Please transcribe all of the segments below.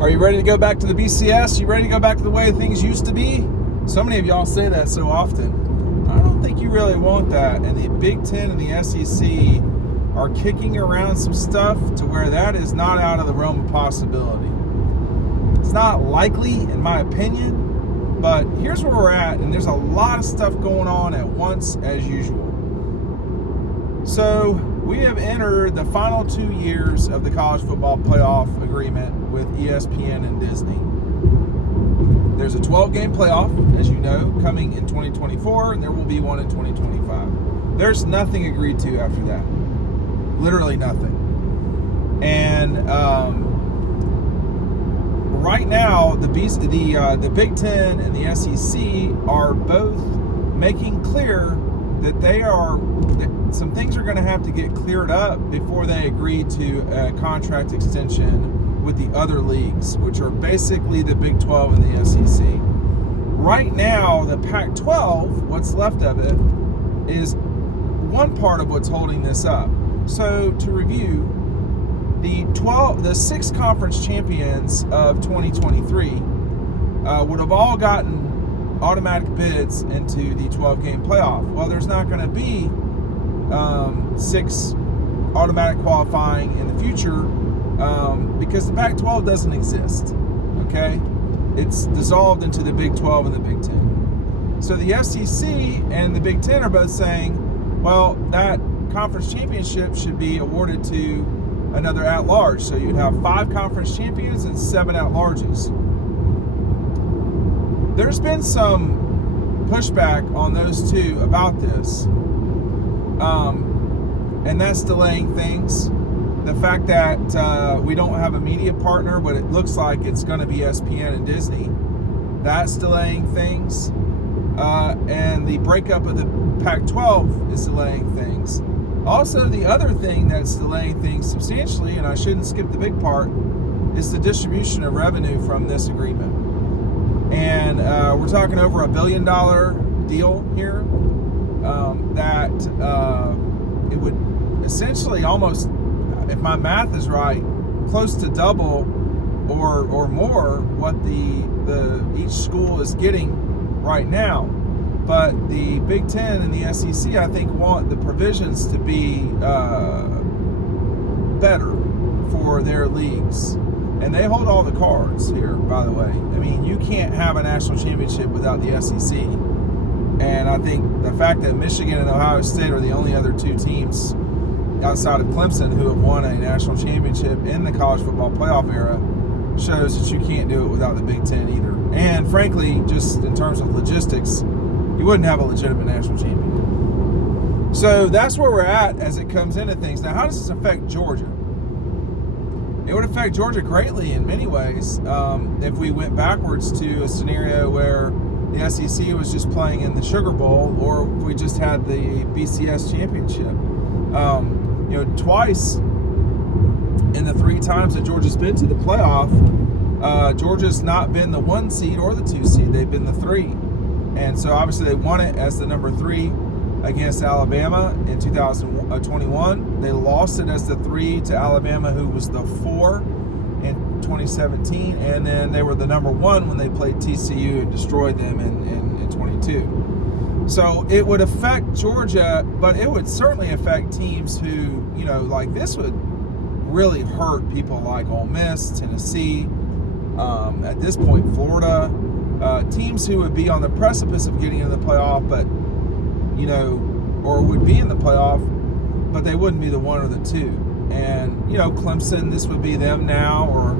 Are you ready to go back to the BCS? You ready to go back to the way things used to be? So many of y'all say that so often. I don't think you really want that. And the Big Ten and the SEC are kicking around some stuff to where that is not out of the realm of possibility. It's not likely, in my opinion, but here's where we're at, and there's a lot of stuff going on at once, as usual. So we have entered the final 2 years of the college football playoff agreement with ESPN and Disney. There's a 12-game playoff, as you know, coming in 2024, and there will be one in 2025. There's nothing agreed to after that. Literally nothing. And right now, the Big Ten and the SEC are both making clear that some things are going to have to get cleared up before they agree to a contract extension with the other leagues, which are basically the Big 12 and the SEC. Right now, the Pac-12, what's left of it, is one part of what's holding this up. So to review, the 6 conference champions of 2023 would have all gotten automatic bids into the 12-game playoff. Well, there's not going to be 6 automatic qualifying in the future because the Pac-12 doesn't exist. Okay, it's dissolved into the Big 12 and the Big 10. So the SEC and the Big 10 are both saying, well, that conference championship should be awarded to another at-large. So you'd have 5 conference champions and 7 at-larges. There's been some pushback on those two about this, and that's delaying things. The fact that we don't have a media partner, but it looks like it's going to be ESPN and Disney, that's delaying things. And the breakup of the Pac-12 is delaying things. Also, the other thing that's delaying things substantially, and I shouldn't skip the big part, is the distribution of revenue from this agreement. And we're talking over $1 billion deal here that it would essentially almost, if my math is right, close to double or more what the each school is getting right now. But the Big Ten and the SEC, I think, want the provisions to be better for their leagues. And they hold all the cards here, by the way. I mean, you can't have a national championship without the SEC. And I think the fact that Michigan and Ohio State are the only other 2 teams outside of Clemson who have won a national championship in the college football playoff era shows that you can't do it without the Big Ten either. And frankly, just in terms of logistics, you wouldn't have a legitimate national champion. So that's where we're at as it comes into things. Now, how does this affect Georgia? It would affect Georgia greatly in many ways if we went backwards to a scenario where the SEC was just playing in the Sugar Bowl, or if we just had the BCS championship. Twice in the 3 times that Georgia's been to the playoff, Georgia's not been the 1 seed or the 2 seed. They've been the 3. And so obviously they won it as the number 3 against Alabama in 2021. They lost it as the 3 to Alabama, who was the 4 in 2017. And then they were the number 1 when they played TCU and destroyed them in 22. So it would affect Georgia, but it would certainly affect teams who, like this would really hurt people like Ole Miss, Tennessee, at this point, Florida. Teams who would be on the precipice of getting into the playoff, but or would be in the playoff, but they wouldn't be the 1 or the 2. And Clemson, this would be them now, or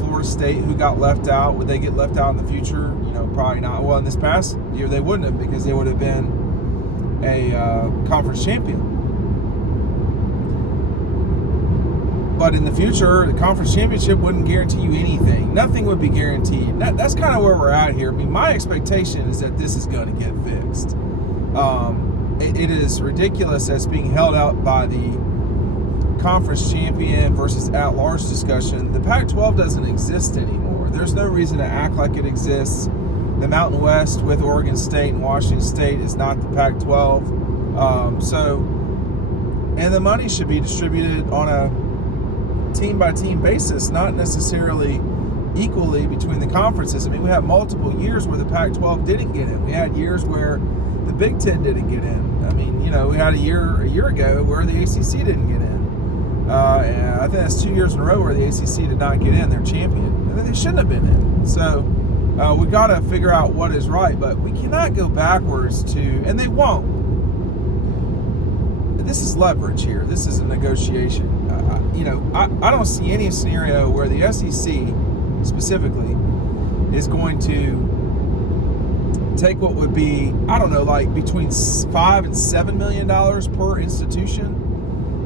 Florida State, who got left out. Would they get left out in the future? Probably not. Well, in this past year they wouldn't have, because they would have been a conference champion. But in the future, the conference championship wouldn't guarantee you anything. Nothing would be guaranteed. That's kind of where we're at here. I mean, my expectation is that this is going to get fixed. It is ridiculous as being held out by the conference champion versus at-large discussion. The Pac-12 doesn't exist anymore. There's no reason to act like it exists. The Mountain West with Oregon State and Washington State is not the Pac-12. And the money should be distributed on a team-by-team basis, not necessarily equally between the conferences. I mean, we had multiple years where the Pac-12 didn't get in. We had years where the Big Ten didn't get in. I mean, you know, we had a year ago where the ACC didn't get in. And I think that's 2 years in a row where the ACC did not get in. They're champion. I think they shouldn't have been in. So we got to figure out what is right. But we cannot go backwards to, and they won't. This is leverage here. This is a negotiation. I don't see any scenario where the SEC specifically is going to take what would be, I don't know, like between $5 and $7 million per institution,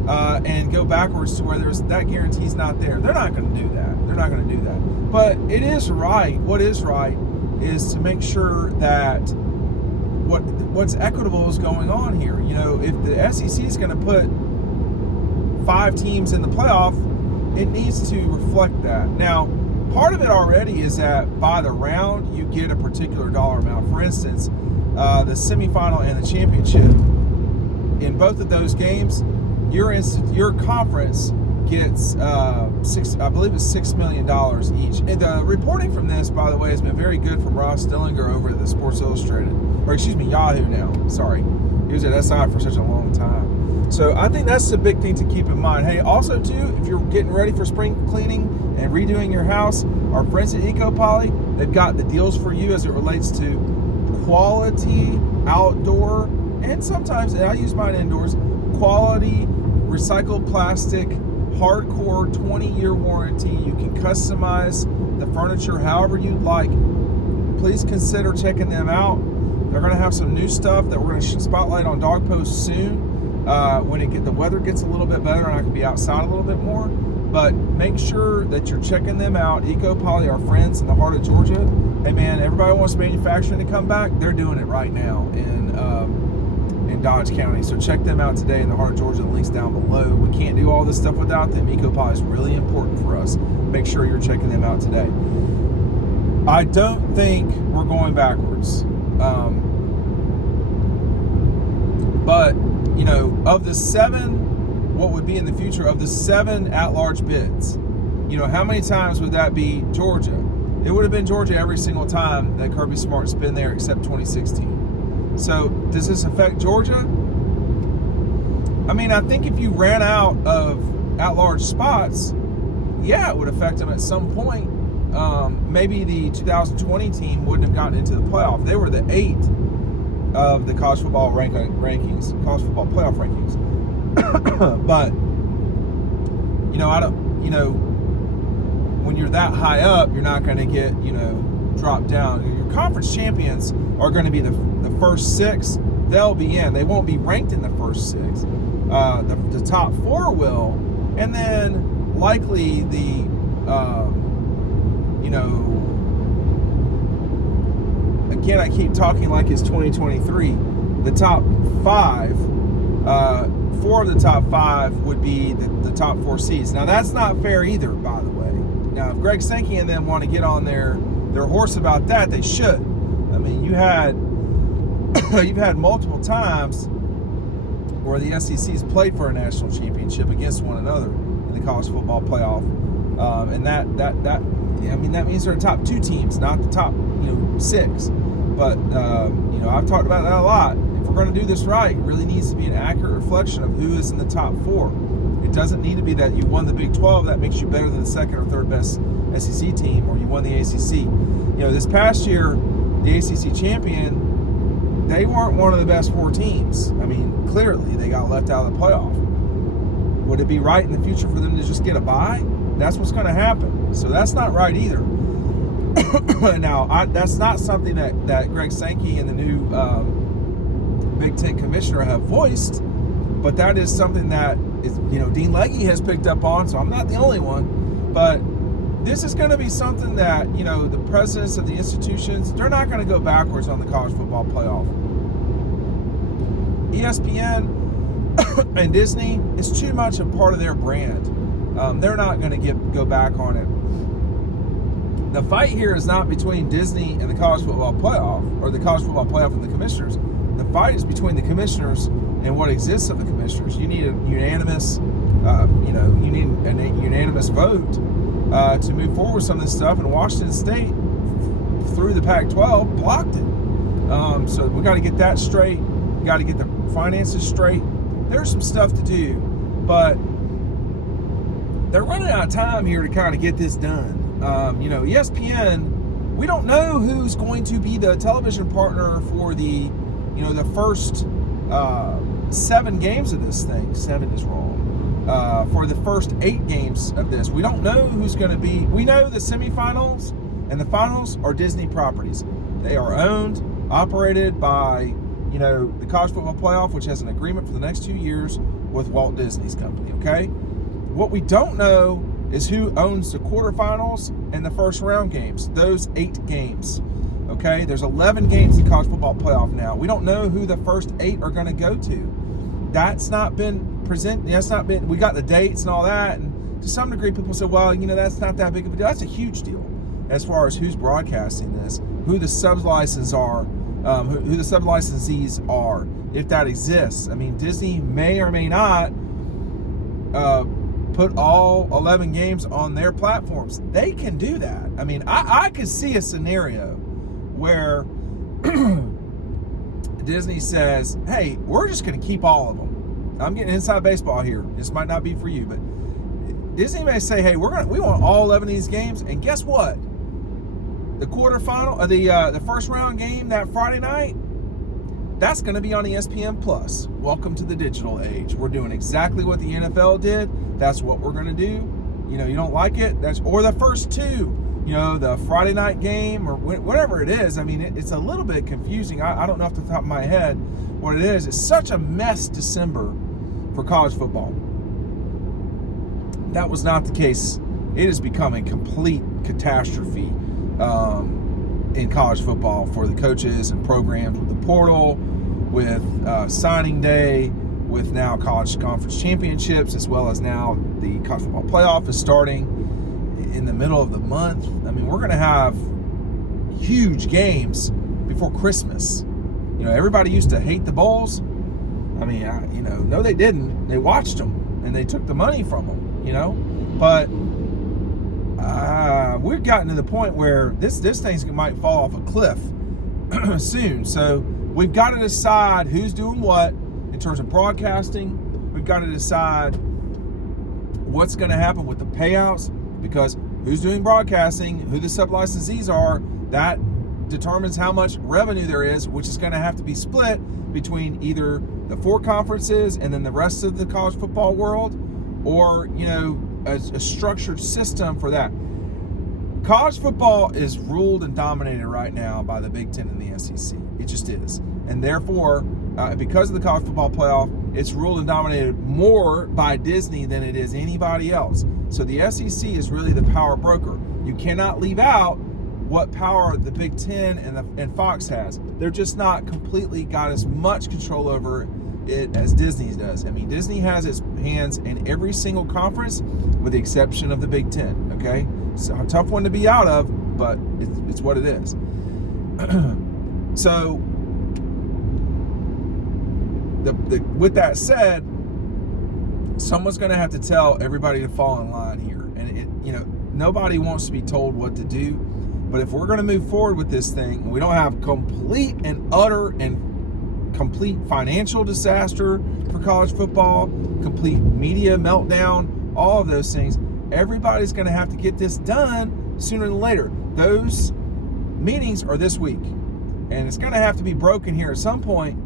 and go backwards to where there's that guarantee's not there. They're not going to do that. They're not going to do that. But it is right. What is right is to make sure that what's equitable is going on here. You know, if the SEC is going to put 5 teams in the playoff, it needs to reflect that. Now, part of it already is that by the round, you get a particular dollar amount. For instance, the semifinal and the championship. In both of those games, your conference gets I believe it's $6 million each. And the reporting from this, by the way, has been very good from Ross Dillinger over at the Sports Illustrated, or excuse me, Yahoo now. Sorry, he was at SI for such a long time. So I think that's the big thing to keep in mind. Hey, also too, if you're getting ready for spring cleaning and redoing your house, our friends at Equitable, they've got the deals for you as it relates to quality outdoor, and sometimes, and I use mine indoors, quality recycled plastic, hardcore 20-year warranty. You can customize the furniture however you'd like. Please consider checking them out. They're going to have some new stuff that we're going to spotlight on Dawg Post soon. When the weather gets a little bit better and I can be outside a little bit more. But make sure that you're checking them out. Eco-Poly, our friends in the heart of Georgia. Hey man, everybody wants manufacturing to come back. They're doing it right now in Dodge County. So check them out today in the heart of Georgia. The link's down below. We can't do all this stuff without them. Eco-Poly is really important for us. Make sure you're checking them out today. I don't think we're going backwards. But, you know, of the 7, what would be in the future, of the 7 at-large bids, you know, how many times would that be Georgia? It would have been Georgia every single time that Kirby Smart's been there except 2016. So, does this affect Georgia? I mean, I think if you ran out of at-large spots, yeah, it would affect them at some point. Maybe the 2020 team wouldn't have gotten into the playoff. They were the 8th of the college football rankings, college football playoff rankings. But, you know, when you're that high up, you're not going to get, dropped down. Your conference champions are going to be the first 6. They'll be in. They won't be ranked in the first 6. The top 4 will, and then likely the, again, I keep talking like it's 2023. The top 5, 4 of the top 5 would be the top 4 seeds. Now that's not fair either, by the way. Now if Greg Sankey and them want to get on their horse about that, they should. I mean, you've had multiple times where the SEC's played for a national championship against one another in the college football playoff, and that means they're the top 2 teams, not the top 6. But I've talked about that a lot. If we're going to do this right, it really needs to be an accurate reflection of who is in the top 4. It doesn't need to be that you won the Big 12, that makes you better than the 2nd or 3rd best SEC team, or you won the ACC. This past year, the ACC champion, they weren't one of the best 4 teams. I mean, clearly they got left out of the playoff. Would it be right in the future for them to just get a bye? That's what's going to happen. So that's not right either. Now, that's not something that Greg Sankey and the new Big Ten commissioner have voiced, but that is something that is, Dean Legge has picked up on, so I'm not the only one. But this is going to be something that, the presidents of the institutions, they're not going to go backwards on the college football playoff. ESPN and Disney is too much a part of their brand. They're not going to go back on it. The fight here is not between Disney and the college football playoff, or the college football playoff and the commissioners. The fight is between the commissioners and what exists of the commissioners. You need a unanimous, unanimous vote to move forward with some of this stuff, and Washington State, through the Pac-12, blocked it. So we got to get that straight. We got to get the finances straight. There's some stuff to do, but they're running out of time here to kind of get this done. ESPN, we don't know who's going to be the television partner for the first 7 games of this thing. 7 is wrong. For the first 8 games of this, we don't know who's going to be. We know the semifinals and the finals are Disney properties. They are owned, operated by the College Football Playoff, which has an agreement for the next 2 years with Walt Disney's company. Okay, what we don't know is who owns the quarterfinals and the first round games. Those 8 games. Okay, there's 11 games in College Football Playoff now. We don't know who the first 8 are going to go to. That's not been presented. That's not been. We got the dates and all that, and to some degree, people say, well, that's not that big of a deal. That's a huge deal as far as who's broadcasting this, who the sub-licenses are, who the sub-licensees are, if that exists. I mean, Disney may or may not put all 11 games on their platforms. They can do that. I mean, I could see a scenario where Disney says, hey, we're just going to keep all of them. I'm getting inside baseball here. This might not be for you, but Disney may say, hey, we want all 11 of these games, and guess what? The quarterfinal, the first round game that Friday night, that's going to be on ESPN Plus. Welcome to the digital age. We're doing exactly what the NFL did. That's what we're going to do. You don't like it, or the first 2. The Friday night game or whatever it is. I mean, it's a little bit confusing. I don't know off the top of my head what it is. It's such a mess December for college football. That was not the case. It has become a complete catastrophe in college football for the coaches and programs, with the portal, with signing day, with now college conference championships, as well as now the college football playoff is starting in the middle of the month. I mean, we're going to have huge games before Christmas. Everybody used to hate the bowls. I mean, no, they didn't. They watched them and they took the money from them. But we've gotten to the point where this thing might fall off a cliff soon. So we've got to decide who's doing what in terms of broadcasting. We've got to decide what's going to happen with the payouts, because who's doing broadcasting, who the sub-licensees are, that determines how much revenue there is, which is going to have to be split between either the 4 conferences and then the rest of the college football world, or a structured system for that. College football is ruled and dominated right now by the Big Ten and the SEC. It just is. And therefore, because of the College Football Playoff, it's ruled and dominated more by Disney than it is anybody else. So the SEC is really the power broker. You cannot leave out what power the Big Ten and Fox has. They're just not completely got as much control over it as Disney does. I mean, Disney has its hands in every single conference with the exception of the Big Ten, okay? It's a tough one to be out of, but it's what it is. So, with that said, someone's going to have to tell everybody to fall in line here. And nobody wants to be told what to do. But if we're going to move forward with this thing, and we don't have complete and utter and complete financial disaster for college football, complete media meltdown, all of those things, everybody's going to have to get this done sooner than later. Those meetings are this week, and it's going to have to be broken here at some point.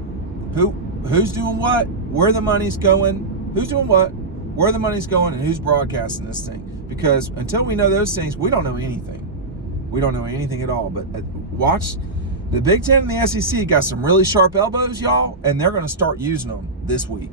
Who's doing what, where the money's going, who's doing what, where the money's going, and who's broadcasting this thing. Because until we know those things, we don't know anything. We don't know anything at all. But watch, the Big Ten and the SEC got some really sharp elbows, y'all, and they're going to start using them this week.